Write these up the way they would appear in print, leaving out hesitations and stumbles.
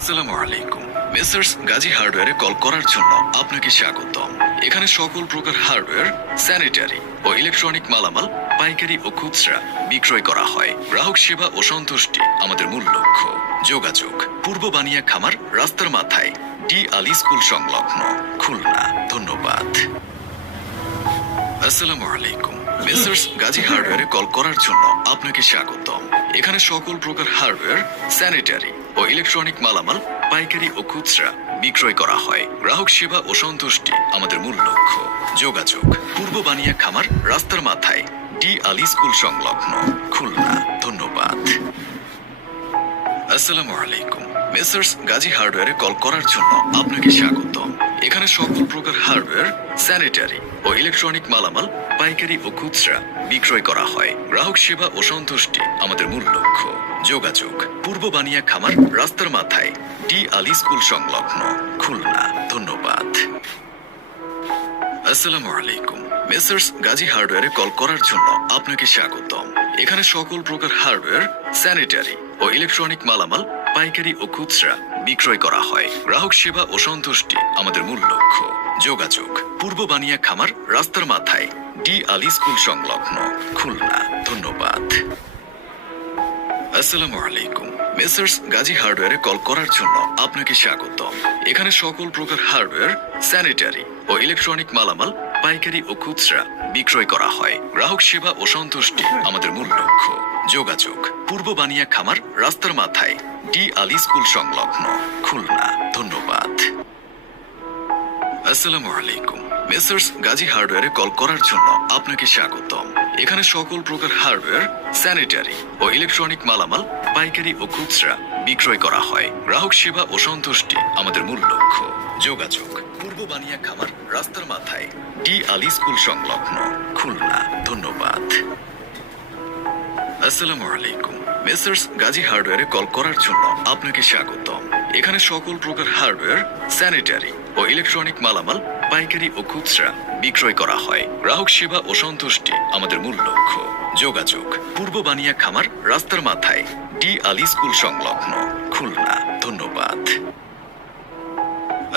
আসসালামু আলাইকুম। মেসার্স গাজী হার্ডওয়্যারে কল করার জন্য আপনাকে স্বাগতম। এখানে সকল প্রকার হার্ডওয়্যার, স্যানিটারি ও ইলেকট্রনিক মালামাল পাইকারি ও খুচরা বিক্রয় করা হয়। গ্রাহক সেবা ও সন্তুষ্টি আমাদের মূল লক্ষ্য। যোগাযোগ পূর্ব বানিয়া খামার, রাস্তার মাথায়, ডি আলী স্কুল সংলগ্ন, খুলনা। ধন্যবাদ। আসসালামু আলাইকুম। মেসার্স গাজী হার্ডওয়্যারে কল করার জন্য আপনাকে স্বাগতম। এখানে সকল প্রকার হার্ডওয়্যার, স্যানিটারি ও ইলেকট্রনিক মালামাল পাইকারি ও খুচরা বিক্রয় করা হয়। গ্রাহক সেবা ও সন্তুষ্টি আমাদের মূল লক্ষ্য। যোগাযোগ পূর্ব বানিয়া খামার, রাস্তার মাথায়, ডি আলী স্কুল সংলগ্ন, খুলনা। ধন্যবাদ। আসসালামু আলাইকুম। মেসার্স গাজী হার্ডওয়্যারে কল করার জন্য আপনাকে স্বাগতম। এখানে সকল প্রকার হার্ডওয়্যার, স্যানিটারি ও ইলেকট্রনিক মালামাল পাইকারি ও খুচরা বিক্রয় করা হয়। গ্রাহক সেবা ও সন্তুষ্টি আমাদের মূল লক্ষ্য। যোগাযোগ পূর্ব বানিয়া খামার, রাস্তার মাথায়, ডি আলী স্কুল সংলগ্ন, খুলনা। ধন্যবাদ। আসসালামু আলাইকুম। মেসার্স গাজী হার্ডওয়্যারে কল করার জন্য আপনাকে স্বাগতম। এখানে সকল প্রকার হার্ডওয়্যার, স্যানিটারি ও ইলেকট্রনিক মালামাল পাইকারি ও খুচরা বিক্রয় করা হয়। গ্রাহক সেবা ও সন্তুষ্টি আমাদের মূল লক্ষ্য। যোগাযোগ পূর্ব বানিয়া খামার, রাস্তার মাথায়, ডি আলী স্কুল সংলগ্ন, খুলনা। ধন্যবাদ। আসসালামু আলাইকুম। মেসার্স গাজী হার্ডওয়্যারে কল করার জন্য আপনাকে স্বাগতম। এখানে সকল প্রকার হার্ডওয়্যার, স্যানিটারি ও ইলেকট্রনিক মালামাল পাইকারি ও খুচরা বিক্রয় করা হয়। গ্রাহক সেবা ও সন্তুষ্টি আমাদের মূল লক্ষ্য। যোগাযোগ পূর্ব বানিয়া খামার, রাস্তার মাথায়, ডি আলী স্কুল সংলগ্ন, খুলনা। ধন্যবাদ। আসসালামু আলাইকুম। মেসার্স গাজী হার্ডওয়্যারে কল করার জন্য আপনাকে স্বাগতম। এখানে সকল প্রকার হার্ডওয়্যার, স্যানিটারি ও ইলেকট্রনিক মালামাল পাইকারি ও খুচরা বিক্রয় করা হয়। গ্রাহক সেবা ও সন্তুষ্টি আমাদের মূল লক্ষ্য। যোগাযোগ পূর্ব বানিয়া খামার, রাস্তার মাথায়, ডি আলী স্কুল সংলগ্ন, খুলনা। ধন্যবাদ। আসসালামু আলাইকুম। মেসার্স গাজী হার্ডওয়্যারে কল করার জন্য আপনাকে স্বাগতম। এখানে সকল প্রকার হার্ডওয়্যার, স্যানিটারি ও ইলেকট্রনিক মালামাল পাইকারি ও খুচরা বিক্রয় করা হয়। গ্রাহক সেবা ও সন্তুষ্টি আমাদের মূল লক্ষ্য। যোগাযোগ পূর্ব বানিয়া খামার, রাস্তার মাথায়, ডি আলী স্কুল সংলগ্ন, খুলনা। ধন্যবাদ।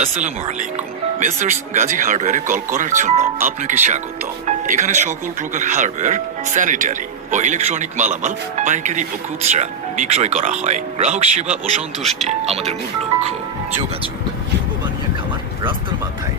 আসসালামু আলাইকুম। মেসার্স গাজী হার্ডওয়্যারে কল করার জন্য আপনাকে স্বাগতম। এখানে সকল প্রকার হার্ডওয়্যার, স্যানিটারি ও ইলেকট্রনিক মালামাল পাইকারি ও খুচরা বিক্রয় করা হয়। গ্রাহক সেবা ও সন্তুষ্টি আমাদের মূল লক্ষ্য। যোগাযোগ পূর্ব বানিয়া খামার, রাস্তার মাথায়,